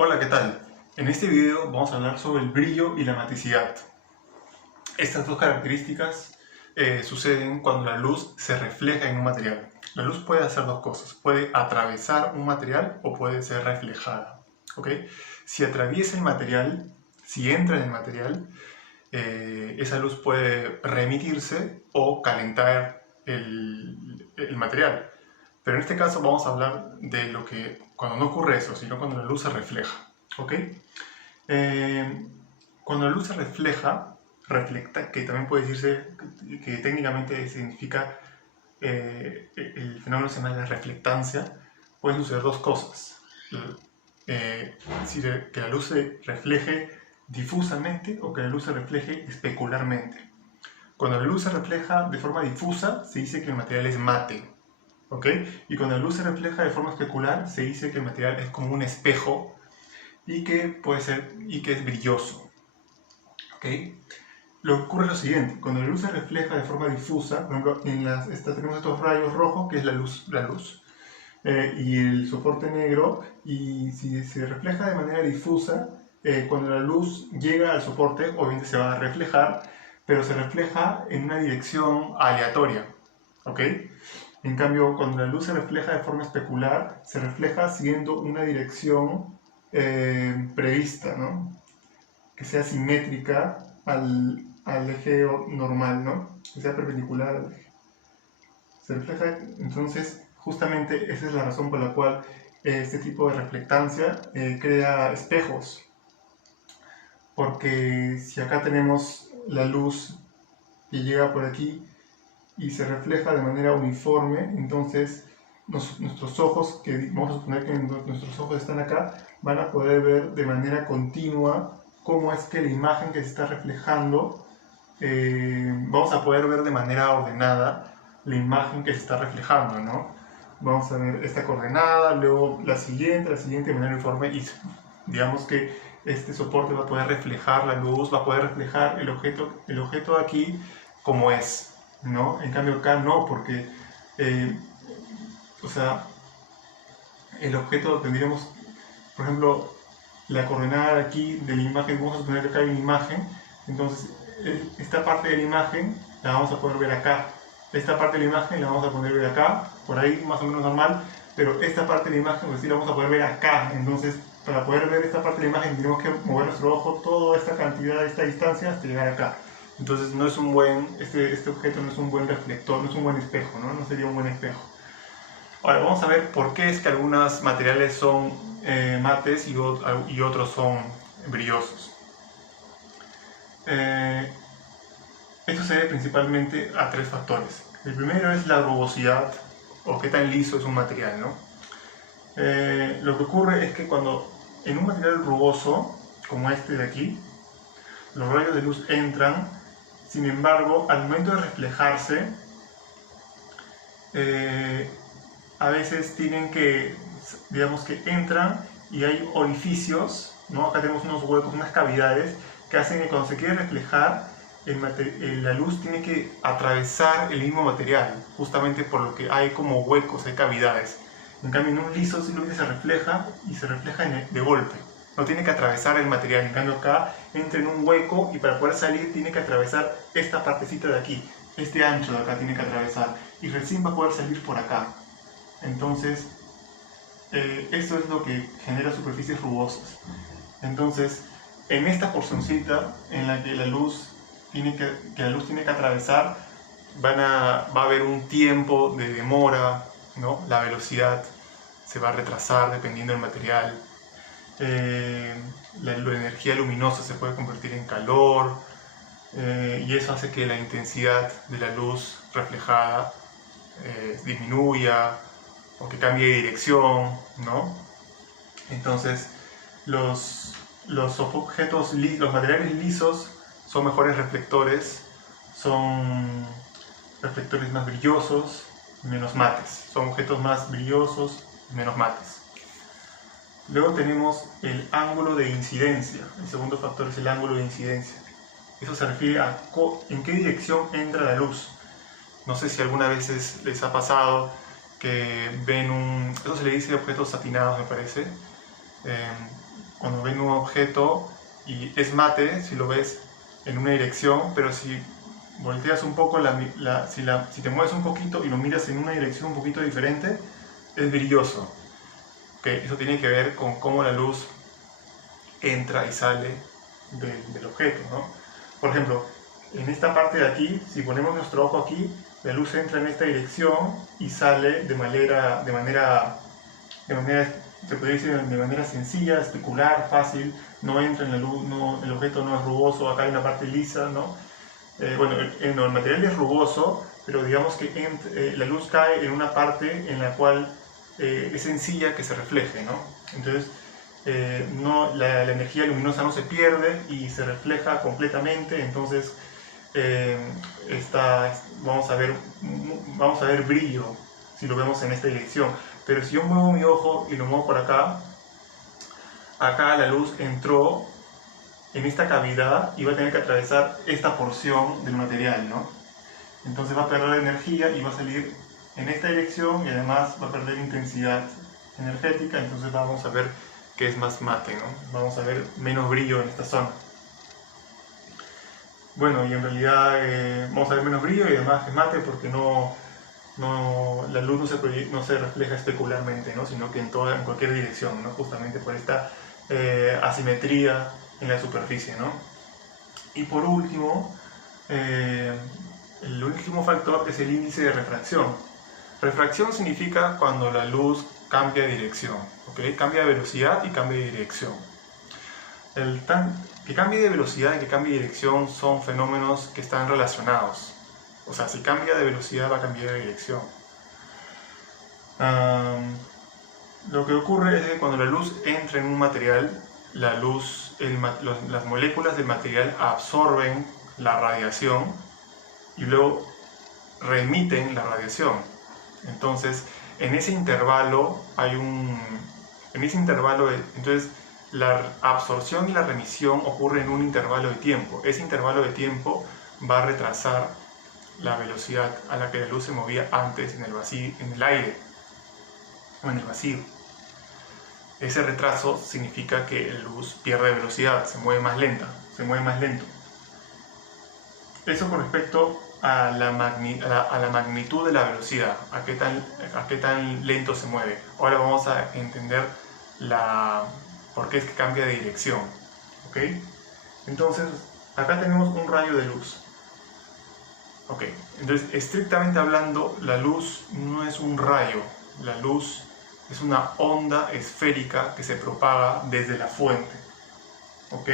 Hola, ¿qué tal? En este video vamos a hablar sobre el brillo y la maticidad. Estas dos características suceden cuando la luz se refleja en un material. La luz puede hacer dos cosas, puede atravesar un material o puede ser reflejada. ¿Ok? Si atraviesa el material, si entra en el material, esa luz puede remitirse o calentar el material. Pero en este caso vamos a hablar de lo que, cuando no ocurre eso, sino cuando la luz se refleja. ¿Ok? Cuando la luz se refleja, reflecta, que también puede decirse que técnicamente significa, el fenómeno se llama la reflectancia, pueden suceder dos cosas. Que la luz se refleje difusamente o que la luz se refleje especularmente. Cuando la luz se refleja de forma difusa, se dice que el material es mate. ¿Ok? Y cuando la luz se refleja de forma especular, se dice que el material es como un espejo y que es brilloso. ¿Ok? Lo que ocurre es lo siguiente: cuando la luz se refleja de forma difusa, por ejemplo, tenemos estos rayos rojos, que es la luz, y el soporte negro, y si se refleja de manera difusa, cuando la luz llega al soporte, obviamente se va a reflejar, pero se refleja en una dirección aleatoria. ¿Ok? En cambio, cuando la luz se refleja de forma especular, se refleja siguiendo una dirección prevista, ¿no? Que sea simétrica al eje normal, ¿no? Que sea perpendicular al eje. Se refleja, entonces, justamente esa es la razón por la cual este tipo de reflectancia crea espejos. Porque si acá tenemos la luz que llega por aquí y se refleja de manera uniforme, entonces nuestros ojos, que vamos a suponer que nuestros ojos están acá, van a poder ver de manera continua cómo es que la imagen que se está reflejando, vamos a poder ver de manera ordenada la imagen que se está reflejando, ¿no? Vamos a ver esta coordenada, luego la siguiente de manera uniforme, y digamos que este soporte va a poder reflejar la luz, va a poder reflejar el objeto aquí como es, ¿no? En cambio acá no, porque o sea, el objeto tendríamos, por ejemplo, la coordenada de aquí de la imagen, vamos a suponer que acá hay una imagen, entonces esta parte de la imagen la vamos a poder ver acá, esta parte de la imagen la vamos a poder ver acá, por ahí más o menos normal, pero esta parte de la imagen pues sí la vamos a poder ver acá. Entonces, para poder ver esta parte de la imagen tenemos que mover nuestro ojo toda esta cantidad, esta distancia, hasta llegar acá. Entonces no es un buen, este objeto no es un buen reflector, no es un buen espejo, ¿no? No sería un buen espejo. Ahora vamos a ver por qué es que algunos materiales son mates y otros son brillosos. Esto se debe principalmente a tres factores. El primero es la rugosidad, o qué tan liso es un material, ¿no? Lo que ocurre es que cuando en un material rugoso, como este de aquí, los rayos de luz entran, sin embargo, al momento de reflejarse, a veces tienen que, digamos que entran y hay orificios, ¿no? Acá tenemos unos huecos, unas cavidades, que hacen que cuando se quiere reflejar, la luz tiene que atravesar el mismo material, justamente por lo que hay como huecos, hay cavidades. En cambio, en un liso simplemente se refleja y se refleja de golpe. No tiene que atravesar el material. En cambio, acá entra en un hueco y para poder salir tiene que atravesar esta partecita de aquí. Este ancho de acá tiene que atravesar. Y recién va a poder salir por acá. Entonces, esto es lo que genera superficies rugosas. Entonces, en esta porcioncita en la que la luz tiene que atravesar, va a haber un tiempo de demora, ¿no? La velocidad se va a retrasar dependiendo del material. La energía luminosa se puede convertir en calor, y eso hace que la intensidad de la luz reflejada disminuya o que cambie de dirección, ¿no? Entonces, los materiales lisos son mejores reflectores, son reflectores más brillosos, menos mates. Son objetos más brillosos, menos mates. Luego tenemos el ángulo de incidencia. El segundo factor es el ángulo de incidencia. Eso se refiere a en qué dirección entra la luz. No sé si alguna vez les ha pasado que ven eso se le dice objetos satinados, me parece. cuando ven un objeto y es mate si lo ves en una dirección, pero si volteas un poco, si te mueves un poquito y lo miras en una dirección un poquito diferente, es brilloso. Okay, eso tiene que ver con cómo la luz entra y sale del objeto, ¿no? Por ejemplo, en esta parte de aquí, si ponemos nuestro ojo aquí, la luz entra en esta dirección y sale de manera se podría decir de manera sencilla, especular, fácil, no entra en la luz, el objeto no es rugoso, acá hay una parte lisa, ¿no? Bueno, el material es rugoso, pero digamos que la luz cae en una parte en la cual es sencilla que se refleje, ¿no? Entonces, la energía luminosa no se pierde y se refleja completamente, entonces vamos a ver brillo si lo vemos en esta dirección. Pero si yo muevo mi ojo y lo muevo por acá la luz entró en esta cavidad y va a tener que atravesar esta porción del material, ¿no? Entonces va a perder energía y va a salir en esta dirección y además va a perder intensidad energética, entonces vamos a ver que es más mate, ¿no? Vamos a ver menos brillo en esta zona. Bueno, y en realidad vamos a ver menos brillo y además es mate porque la luz no se refleja especularmente, ¿no? Sino que en cualquier dirección, ¿no? Justamente por esta asimetría en la superficie, ¿no? Y por último, el último factor es el índice de refracción. Refracción significa cuando la luz cambia de dirección, ¿ok? Cambia de velocidad y cambia de dirección. Que cambie de velocidad y que cambie de dirección son fenómenos que están relacionados. O sea, si cambia de velocidad va a cambiar de dirección. Lo que ocurre es que cuando la luz entra en un material, las moléculas del material absorben la radiación y luego remiten la radiación. Entonces, en ese intervalo entonces la absorción y la remisión ocurre en un intervalo de tiempo. Ese intervalo de tiempo va a retrasar la velocidad a la que la luz se movía antes en el aire o en el vacío. Ese retraso significa que la luz pierde velocidad, se mueve más lento. Eso con respecto a la magnitud de la velocidad, a qué tan lento se mueve. Ahora vamos a entender por qué es que cambia de dirección. ¿Ok? Entonces, acá tenemos un rayo de luz. Ok, entonces estrictamente hablando, la luz no es un rayo, la luz es una onda esférica que se propaga desde la fuente. ¿Ok?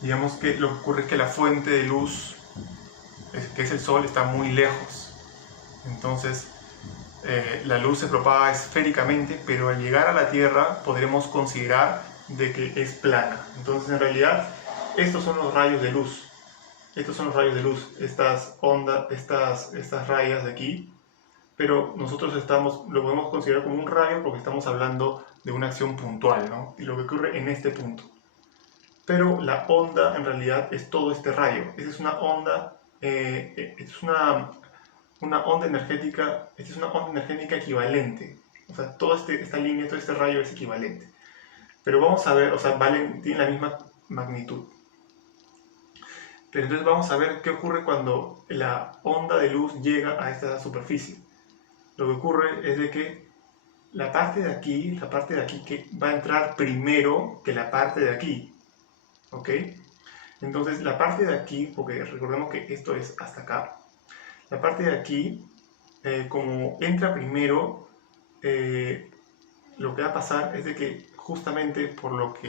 Digamos que lo que ocurre es que la fuente de luz, que es el sol, está muy lejos. Entonces, la luz se propaga esféricamente, pero al llegar a la Tierra podremos considerar de que es plana. Entonces, en realidad, estos son los rayos de luz. Estas ondas, estas rayas de aquí, pero nosotros lo podemos considerar como un rayo porque estamos hablando de una acción puntual, ¿no? Y lo que ocurre en este punto. Pero la onda en realidad es todo este rayo. Esa es una onda, una onda energética, esta es una onda energética equivalente. O sea, esta línea, todo este rayo es equivalente. Pero vamos a ver, o sea, tienen la misma magnitud. Pero entonces vamos a ver qué ocurre cuando la onda de luz llega a esta superficie. Lo que ocurre es de que la parte de aquí que va a entrar primero que la parte de aquí. ¿Ok? Entonces la parte de aquí, porque recordemos que esto es hasta acá, la parte de aquí, como entra primero, lo que va a pasar es de que justamente por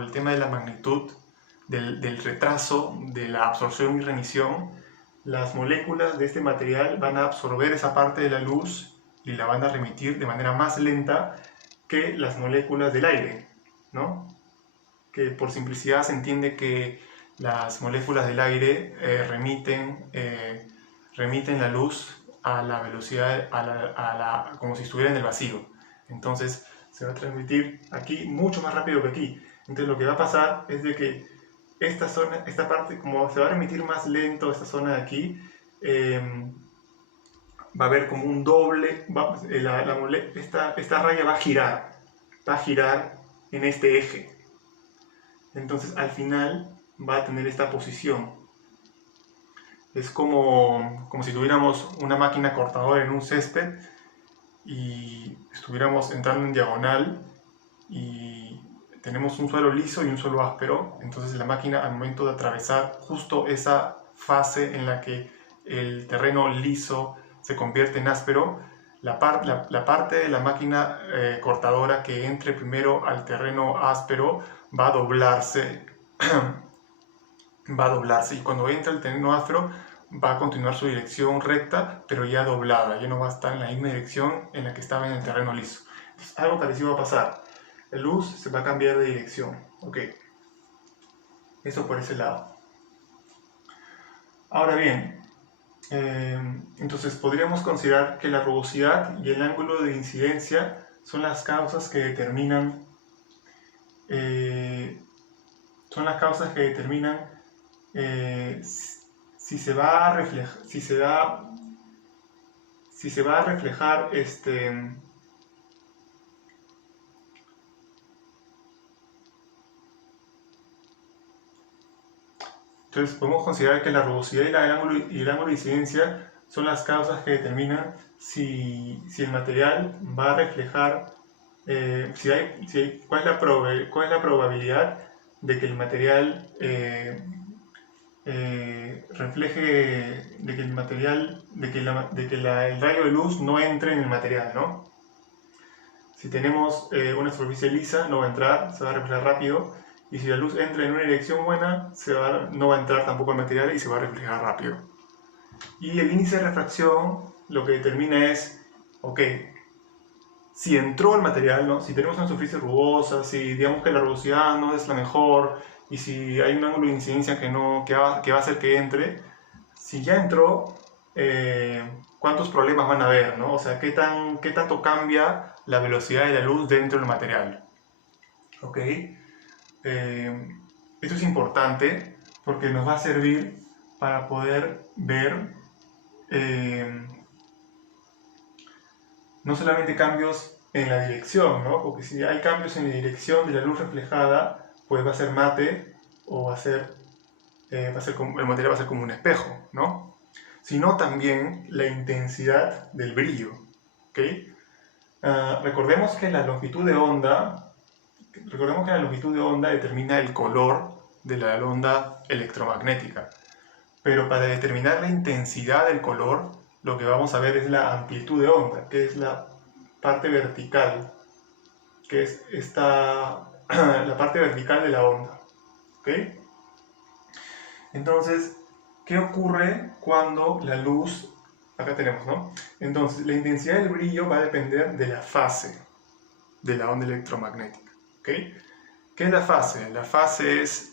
el tema de la magnitud, del retraso, de la absorción y remisión, las moléculas de este material van a absorber esa parte de la luz y la van a remitir de manera más lenta que las moléculas del aire, ¿no? Que por simplicidad se entiende que las moléculas del aire remiten la luz a la velocidad, como si estuviera en el vacío. Entonces se va a transmitir aquí mucho más rápido que aquí. Entonces lo que va a pasar es de que esta parte, como se va a remitir más lento esta zona de aquí, va a haber como un doble, esta raya va a girar en este eje. Entonces al final va a tener esta posición. Es como si tuviéramos una máquina cortadora en un césped y estuviéramos entrando en diagonal y tenemos un suelo liso y un suelo áspero. Entonces la máquina, al momento de atravesar justo esa fase en la que el terreno liso se convierte en áspero, la parte de la máquina cortadora que entre primero al terreno áspero va a doblarse y cuando entra el terreno áspero va a continuar su dirección recta, pero ya doblada, ya no va a estar en la misma dirección en la que estaba en el terreno liso. Entonces, algo parecido va a pasar. La luz se va a cambiar de dirección. Ok, eso por ese lado. Ahora bien, entonces podríamos considerar que la rugosidad y el ángulo de incidencia son las causas que determinan si se va a reflejar entonces podemos considerar que la rugosidad y el ángulo de incidencia son las causas que determinan si el material va a reflejar, cuál es la probabilidad de que el material refleje, de que el rayo de luz no entre en el material, ¿no? Si tenemos una superficie lisa, no va a entrar, se va a reflejar rápido. Y si la luz entra en una dirección buena, no va a entrar tampoco el material y se va a reflejar rápido. Y el índice de refracción lo que determina es, ok, si entró el material, ¿no? Si tenemos una superficie rugosa, si digamos que la rugosidad no es la mejor, y si hay un ángulo de incidencia que va a hacer que entre, si ya entró, ¿cuántos problemas van a haber, ¿no? O sea, ¿qué tanto cambia la velocidad de la luz dentro del material? ¿Ok? Esto es importante porque nos va a servir para poder ver no solamente cambios en la dirección, ¿no? Porque si hay cambios en la dirección de la luz reflejada, pues va a ser mate o el material va a ser como un espejo, ¿no? Sino también la intensidad del brillo, ¿ok? Recordemos que la longitud de onda determina el color de la onda electromagnética. Pero para determinar la intensidad del color, lo que vamos a ver es la amplitud de onda, que es la parte vertical, que es la parte vertical de la onda. ¿Ok? Entonces, ¿qué ocurre cuando la luz... Acá tenemos, ¿no? Entonces, la intensidad del brillo va a depender de la fase de la onda electromagnética. ¿Ok? ¿Qué es la fase? La fase es,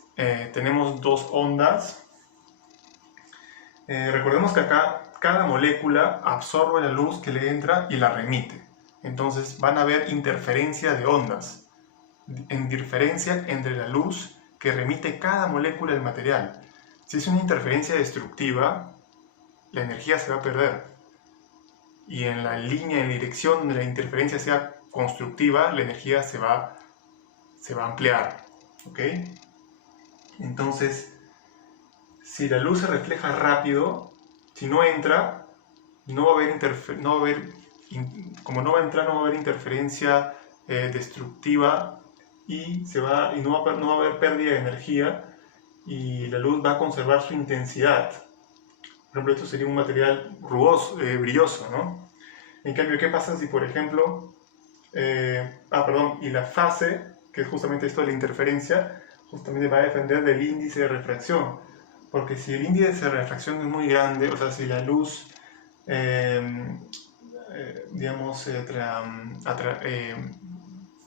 tenemos dos ondas. Recordemos que acá cada molécula absorbe la luz que le entra y la remite. Entonces van a haber interferencia de ondas, interferencia entre la luz que remite cada molécula del material. Si es una interferencia destructiva, la energía se va a perder. Y en la dirección donde la interferencia sea constructiva, la energía se va a ampliar. ¿Ok? Entonces, si la luz se refleja rápido, si no entra, no va a haber interferencia destructiva y no va a haber pérdida de energía y la luz va a conservar su intensidad. Por ejemplo, esto sería un material rugoso, brilloso, ¿no? En cambio, ¿qué pasa si, por ejemplo, y la fase, que es justamente esto de la interferencia, justamente va a depender del índice de refracción? Porque si el índice de refracción es muy grande, o sea, si la luz,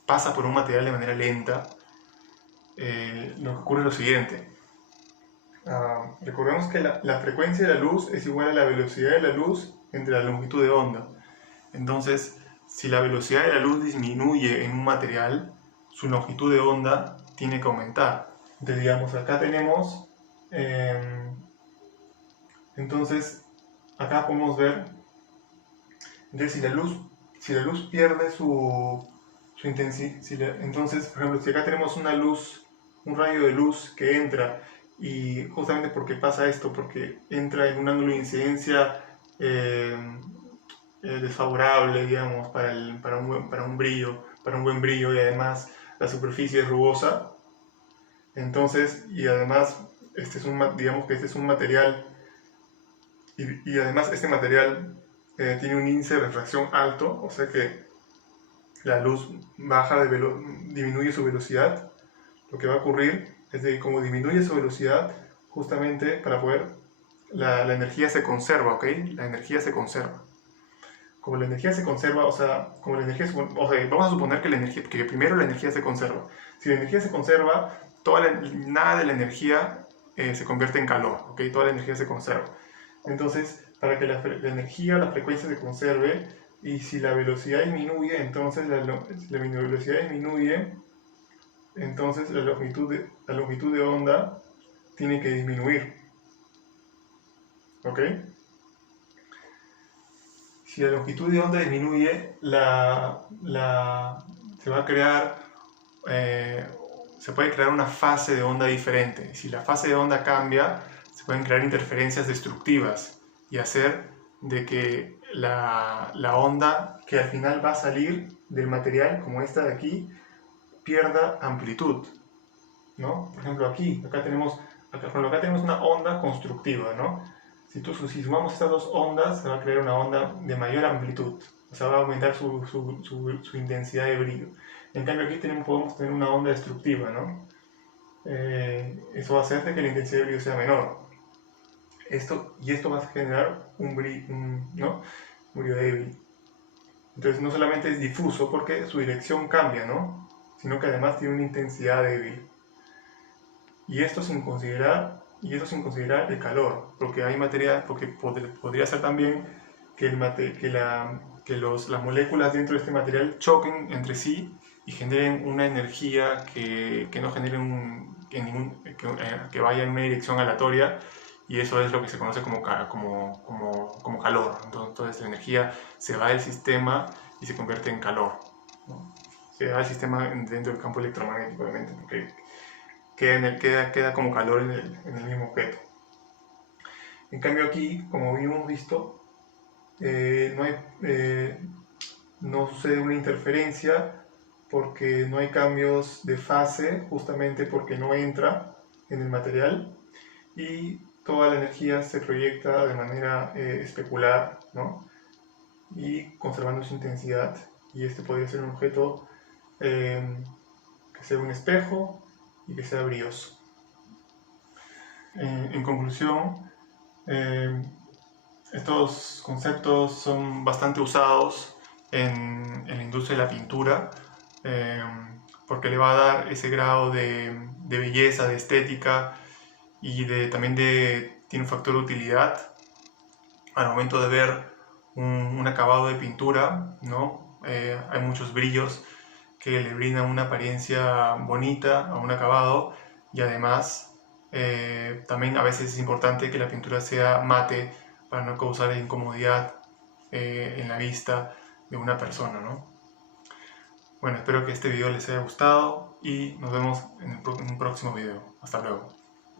pasa por un material de manera lenta, lo que ocurre es lo siguiente. Recordemos que la frecuencia de la luz es igual a la velocidad de la luz entre la longitud de onda. Entonces, si la velocidad de la luz disminuye en un material, su longitud de onda tiene que aumentar. Entonces, digamos, acá tenemos... entonces, acá podemos ver... Entonces, si la luz pierde su su intensidad. Entonces, por ejemplo, si acá tenemos una luz, un rayo de luz que entra, y justamente porque pasa esto, porque entra en un ángulo de incidencia desfavorable, digamos, para un brillo, para un buen brillo, y además la superficie es rugosa. Entonces, y además, digamos que este es un material, y además este material tiene un índice de refracción alto, o sea que la luz disminuye su velocidad. Lo que va a ocurrir es que como disminuye su velocidad, justamente para poder, la energía se conserva, ¿ok? La energía se conserva. Como la energía se conserva, o sea, vamos a suponer que primero la energía se conserva. Si la energía se conserva, nada de la energía se convierte en calor, ¿ok? Toda la energía se conserva. Entonces, para que la frecuencia se conserve, y si la velocidad disminuye, entonces la velocidad disminuye, entonces la longitud de onda tiene que disminuir, ¿ok? Si la longitud de onda disminuye, se va a crear, se puede crear una fase de onda diferente. Si la fase de onda cambia, se pueden crear interferencias destructivas y hacer de que la onda que al final va a salir del material, como esta de aquí, pierda amplitud, ¿no? Por ejemplo, acá tenemos una onda constructiva, ¿no? Si sumamos estas dos ondas, se va a crear una onda de mayor amplitud, o sea, va a aumentar su intensidad de brillo. En cambio, aquí podemos tener una onda destructiva, ¿no? Eso va a hacer que la intensidad de brillo sea menor. Esto va a generar un brillo débil. Entonces, no solamente es difuso porque su dirección cambia, ¿no? Sino que además tiene una intensidad débil. Y esto sin considerar el calor, porque podría ser también que las moléculas dentro de este material choquen entre sí y generen una energía que no genere que vaya en una dirección aleatoria, y eso es lo que se conoce como calor. Entonces la energía se va del sistema y se convierte en calor, ¿no? Se va del sistema dentro del campo electromagnético, obviamente, porque queda como calor en el mismo objeto. En cambio aquí, como hemos visto, no sucede una interferencia porque no hay cambios de fase, justamente porque no entra en el material, y toda la energía se proyecta de manera especular, ¿no? Y conservando su intensidad. Y este podría ser un objeto que sea un espejo y que sea brilloso. En conclusión, estos conceptos son bastante usados en la industria de la pintura, porque le va a dar ese grado de belleza, de estética, y también tiene un factor de utilidad al momento de ver un acabado de pintura, ¿no? Hay muchos brillos que le brindan una apariencia bonita a un acabado, y además también a veces es importante que la pintura sea mate para no causar incomodidad en la vista de una persona, ¿no? Bueno, espero que este video les haya gustado y nos vemos en un próximo video. Hasta luego.